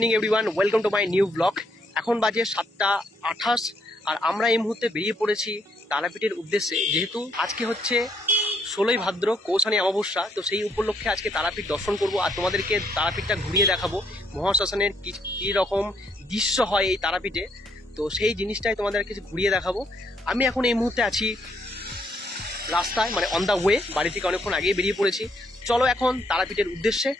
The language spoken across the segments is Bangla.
Evening everyone, welcome to my new blog. এখন বাজে 7:28 আর আমরা এই মুহূর্তে বেরিয়ে পড়েছি তারাপীঠের উদ্দেশ্যে। যেহেতু আজকে হচ্ছে 16ই ভাদ্র, কৌশানী অমাবস্যা, তো সেই উপলক্ষে আজকে তারাপীঠ দর্শন করব আর তোমাদেরকে তারাপীঠটা ঘুরিয়ে দেখাবো। মহাশ্মশানের কী রকম দৃশ্য হয় এই তারাপীঠে, তো সেই জিনিসটাই তোমাদের কিছু ঘুরিয়ে দেখাবো। আমি এখন এই মুহূর্তে আছি রাস্তায়, মানে অন দ্য ওয়ে। বাড়ি থেকে অনেকক্ষণ আগেই বেরিয়ে পড়েছি। চলো এখন তারাপীঠের উদ্দেশ্যে।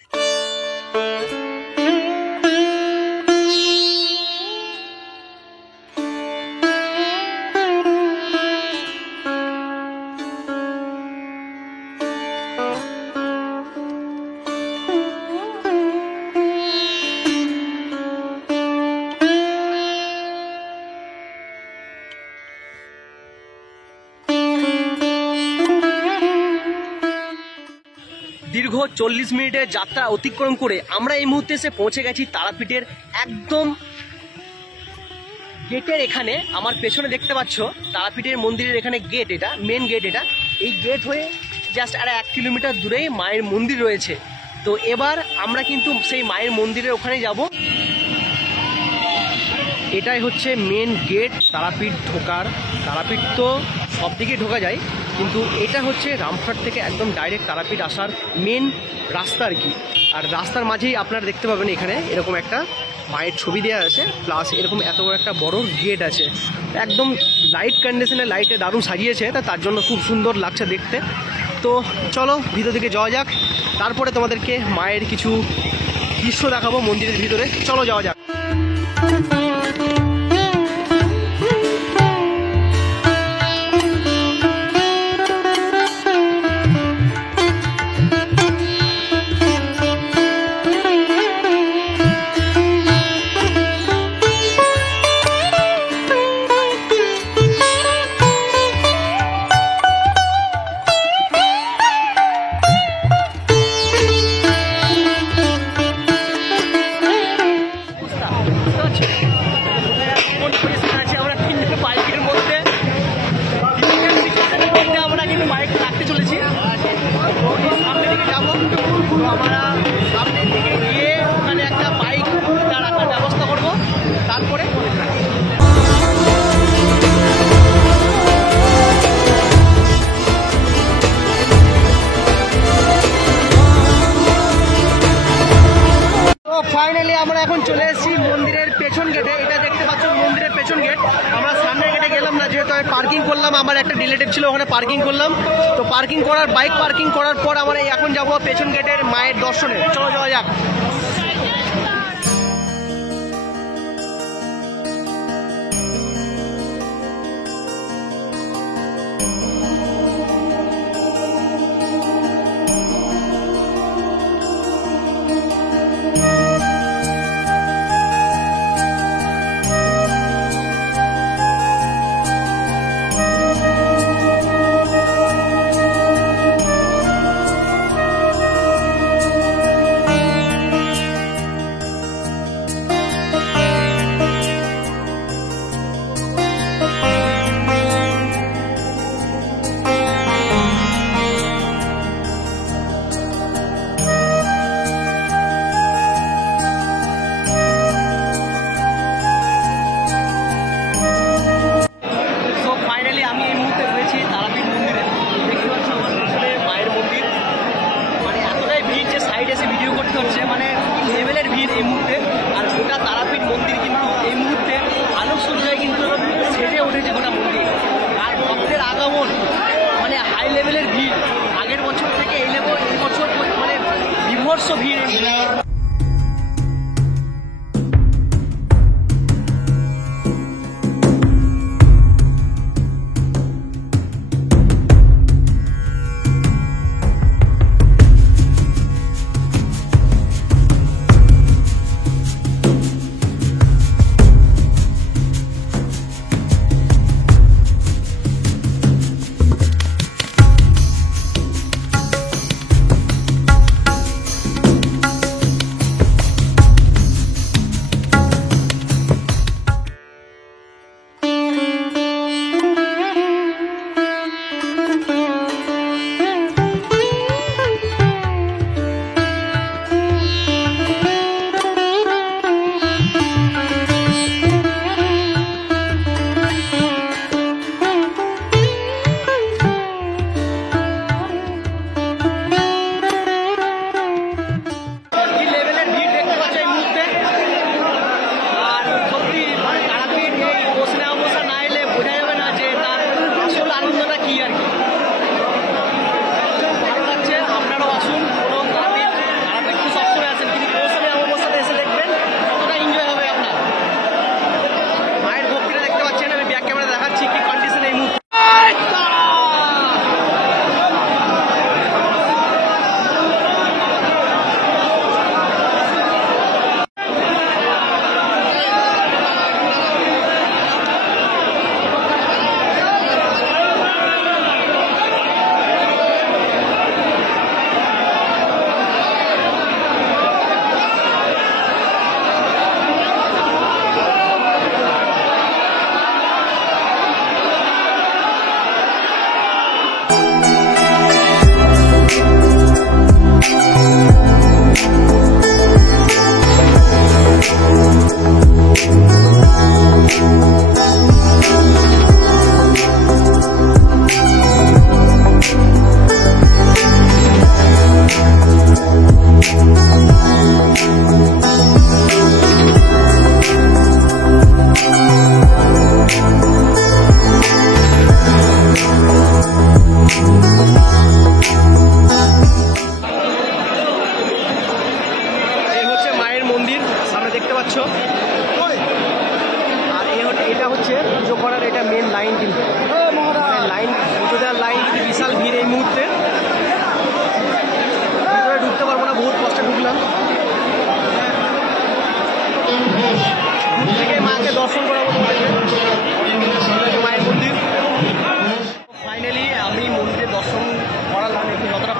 দীর্ঘ 40 মিনিটের যাত্রা অতিক্রম করে আমরা এই মুহূর্তে এসে পৌঁছে গেছি তারাপীঠের একদম গেটের এখানে। আমার পেছনে দেখতে পাচ্ছ তারাপীঠের মন্দিরের এখানে গেট, এটা মেন গেট। এটা এই গেট হয়ে জাস্ট আর 1 কিলোমিটার দূরেই মায়ের মন্দির রয়েছে। তো এবার আমরা কিন্তু সেই মায়ের মন্দিরের ওখানে যাব। এটাই হচ্ছে মেন গেট তারাপীঠ ঢোকার। তারাপীঠ তো সব দিকে ঢোকা যায়, কিন্তু এটা হচ্ছে রামপুরহাট থেকে একদম ডাইরেক্ট তারাপীঠ আসার মেন রাস্তা আর কি। আর রাস্তার মাঝেই আপনারা দেখতে পাবেন এখানে এরকম একটা মায়ের ছবি দেওয়া আছে, প্লাস এরকম এত বড় একটা বড় গেট আছে। একদম লাইট কন্ডিশনে, লাইটে দারুণ সাজিয়েছে, তার জন্য খুব সুন্দর লাগছে দেখতে। তো চলো ভিতর দিকে যাওয়া যাক, তারপরে তোমাদেরকে মায়ের কিছু দৃশ্য দেখাবো মন্দিরের ভিতরে। চলো যাওয়া যাক। ফাইনালি আমরা এখন চলে এসেছি মন্দিরের পেছন গেটে। এটা দেখতে পাচ্ছ মন্দিরের পেছন গেট। আমরা সামনের গেটে গেলাম না, যেহেতু আমি পার্কিং করলাম। আমার একটা রিলেটিভ ছিল, ওখানে পার্কিং করলাম। তো বাইক পার্কিং করার পর আমরা এখন যাবো পেছন গেটের মায়ের দর্শনে। চলো যাওয়া যাক। আগের বছর থেকে এই বছর মানে বিভৎস ভিড়।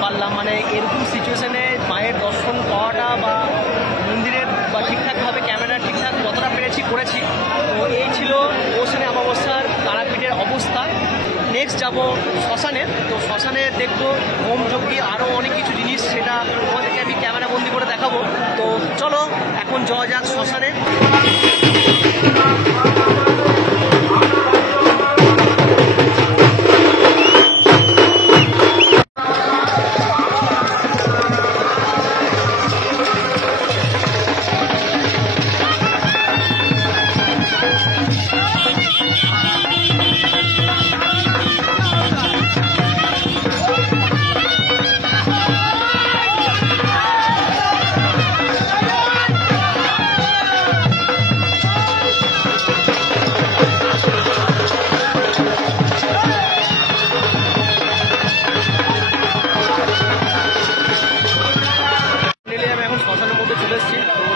পারলাম, মানে এরকম সিচুয়েশনে মায়ের দর্শন পাওয়াটা বা মন্দিরের বা ঠিকঠাকভাবে ক্যামেরা ঠিকঠাক যতটা পেরেছি করেছি। তো এই ছিল পৌষাণী অমাবস্যার তারাপীঠের অবস্থা। নেক্সট যাব শ্মশানে। তো শ্মশানে দেখবো হোমযজ্ঞী আরও অনেক কিছু জিনিস, সেটা তোমাদেরকে আমি ক্যামেরা বন্দি করে দেখাবো। তো চলো এখন যাওয়া যাক শ্মশানে।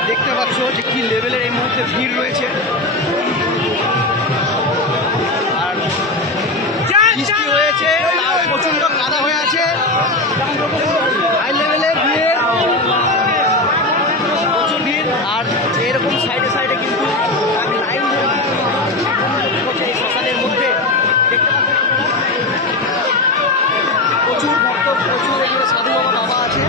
দেখতে পাচ্ছ যে কি লেভেলের এই মুহূর্তে ভিড় রয়েছে, আর বৃষ্টি হয়েছে, তাও প্রচন্ড কাদা হয়ে আছে, হাই লেভেলের ভিড়, প্রচুর ভিড়। আর এরকম সাইডে সাইডে কিন্তু আমি লাইন ধরে এই শ্মশানের মধ্যে দেখতে পাচ্ছি প্রচুর ভক্ত, প্রচুর এখানে সাধু বাবা আছে।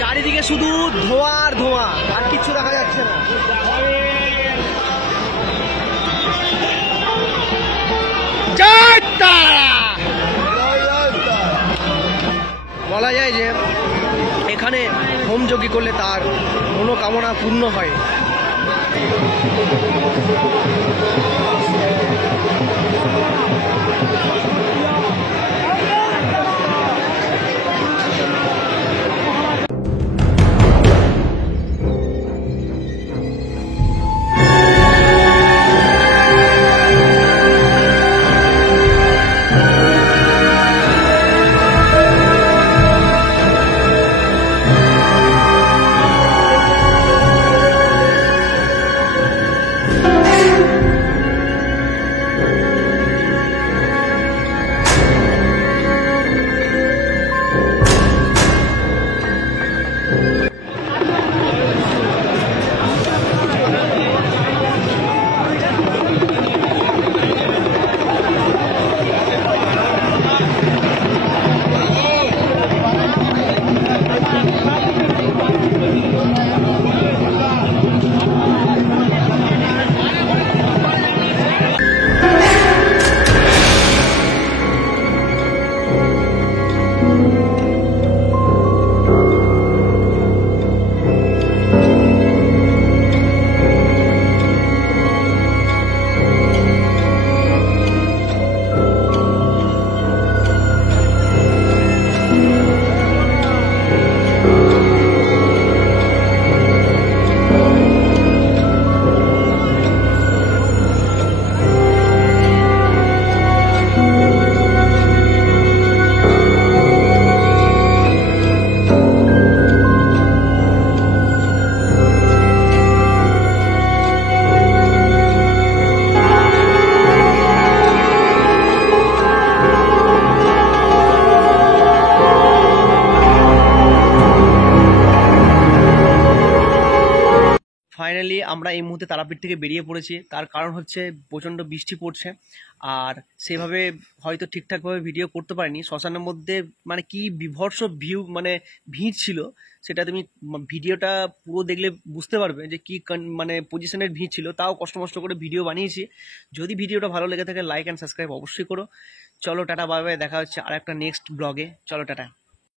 চারিদিকে শুধু ধোঁয়া আর ধোঁয়া, আর কিচ্ছু দেখা যাচ্ছে না। বলা যায় যে এখানে হোমযজ্ঞ করলে তার মনোকামনা পূর্ণ হয়। ফাইনালি আমরা এই মুহূর্তে তারাপীঠ থেকে বেরিয়ে পড়েছি। তার কারণ হচ্ছে প্রচণ্ড বৃষ্টি পড়ছে, আর সেভাবে হয়তো ঠিকঠাকভাবে ভিডিও করতে পারিনি। শ্মশানের মধ্যে মানে কি বিভৎস মানে ভিড় ছিল, সেটা তুমি ভিডিওটা পুরো দেখলে বুঝতে পারবে যে কি মানে পজিশনের ভিড় ছিল। তাও কষ্ট মষ্ট করে ভিডিও বানিয়েছি। যদি ভিডিওটা ভালো লেগে থাকে লাইক অ্যান্ড সাবস্ক্রাইব অবশ্যই করো। চলো টাটা, বাই বাই, দেখা হচ্ছে আর একটা নেক্সট ব্লগে। চলো টাটা।